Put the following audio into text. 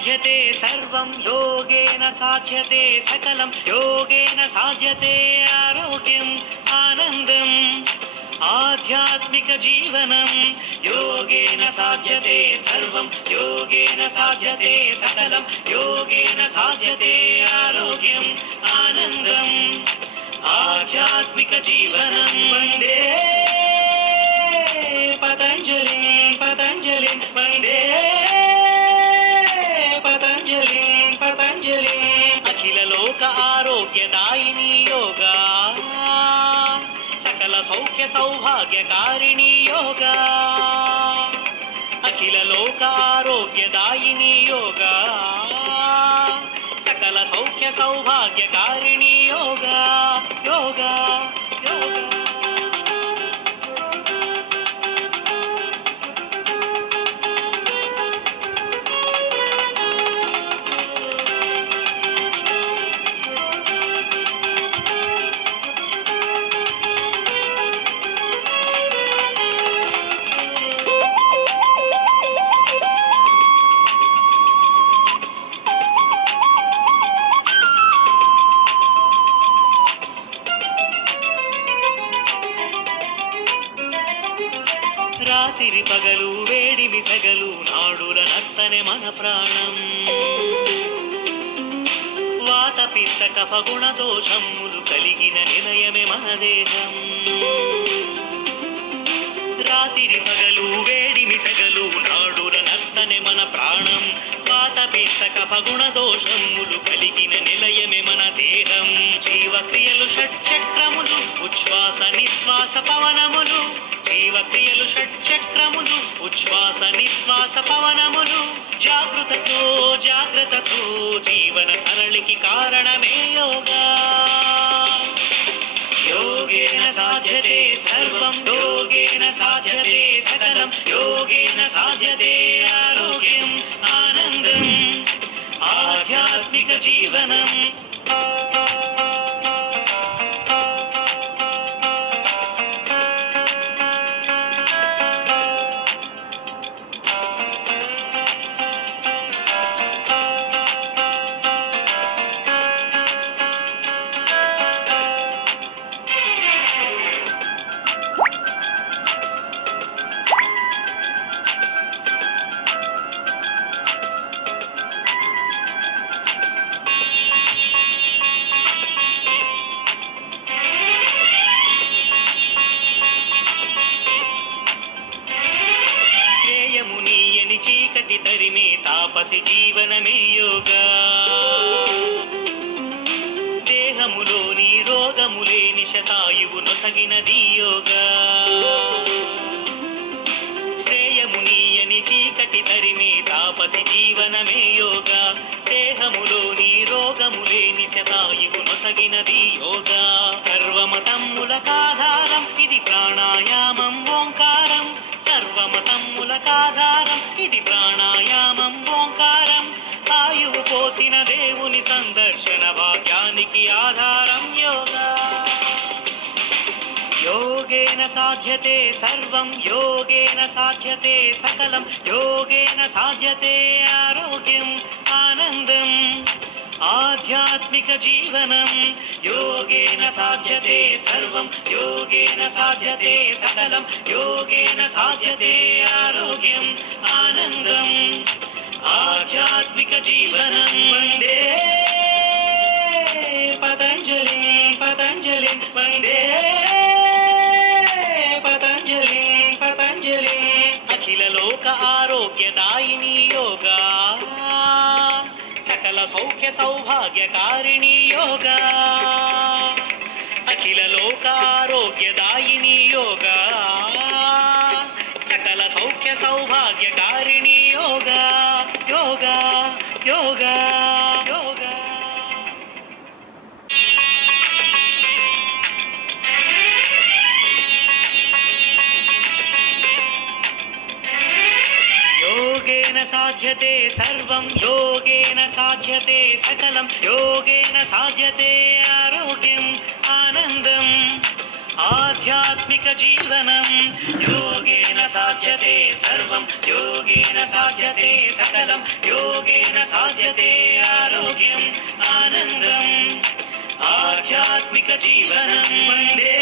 साध्यते सर्वं योगेन साध्यते सकलं योगेन साध्यते आरोग्यम् आनन्दम् आध्यात्मिकजीवनं योगेन साध्यते सर्वं योगेन साध्यते सकलं योगेन साध्यते आरोग्यम् आनन्दम् आध्यात्मिकजीवनं वन्दे पतञ्जलिं पतञ्जलिं वन्दे पतञ्जलिं पतञ्जलिं अखिललोक आरोग्यदायिनी योगा सकल सौख्य सौभाग्यकारिणी योगा अखिललोक आरोग्यदायिनी योगा सकल सौख्य सौभाग्यकारिणी योगा योगा योगा రాత్రి పగలు వేడి మిసగలు నాడుల నత్తనే మన ప్రాణం వాత పిత్త కఫ గుణ దోషములు కలిగిన నిలయమే మన దేహం రాత్రి పగలు వేడి మిసగలు నాడుల నత్తనే మన ప్రాణం వాత పిత్త కఫ గుణ దోషములు కలిగిన నిలయమే మన దేహం జీవక్రియలు షట్చక్రములు ఉచ్ఛ్వాస నిశ్వాస పవనములు జీవక్రియలు షట్చక్రములు ఉచ్ఛ్వాస నిశ్వాస పవనములు జాగ్రత్తతో జీవన సరళికి కారణమే యోగా योगेन साध्यते सर्वं योगेन साध्यते सकलं योगेन साध्यते आरोग्यम् आनन्दम् आध्यात्मिकजीवनम् చీకటి తరిమే తాపసి జీవనమే యోగా దేహములోని రోగములేని శతాయువు నొసగినది యోగా శ్రేయమునీయని చీకటి తరిమే తాపసి జీవనమే యోగా దేహములోని రోగములేని శతాయువు నొసగినది యోగా సర్వమతమ్ములకాధారం ఇది ప్రాణాయామం ఓంకారం సర్వమతమ్ములకాధారం ఇది ప్రాణాయామం ఓంకారం ఆయువు పోసిన దేవుని సందర్శన భాగ్యానికి ఆధారం యోగా योगेन साध्यते सर्वं योगेन साध्यते सकलं योगेन साध्यते आरोग्यम् आनन्दम् आध्यात्मिकजीवनं योगेन साध्यते सर्वं योगेन साध्यते सकलं योगेन साध्यते आरोग्यम् आनन्दम् आध्यात्मिकजीवनं वन्दे पतञ्जलिं पतञ्जलिं वन्दे अखिललोक आरोग्यदायिनी योगा सकल सौख्य सौभाग्यकारिणी योगा अखिललोक आरोग्यदायिनी योगा सकल सौख्य सौभाग्यकारिणी योगा योगा योगा योगा योगेन साध्यते सर्वं योगेन साध्यते सकलं योगेन साध्यते आरोग्यम् आनन्दम् ఆధ్యాత్మిక జీవనం యోగేన సాధ్యతే సర్వం యోగేన సాధ్యతే సకలం యోగేన సాధ్యతే ఆరోగ్యం ఆనందం ఆధ్యాత్మిక జీవనం వందే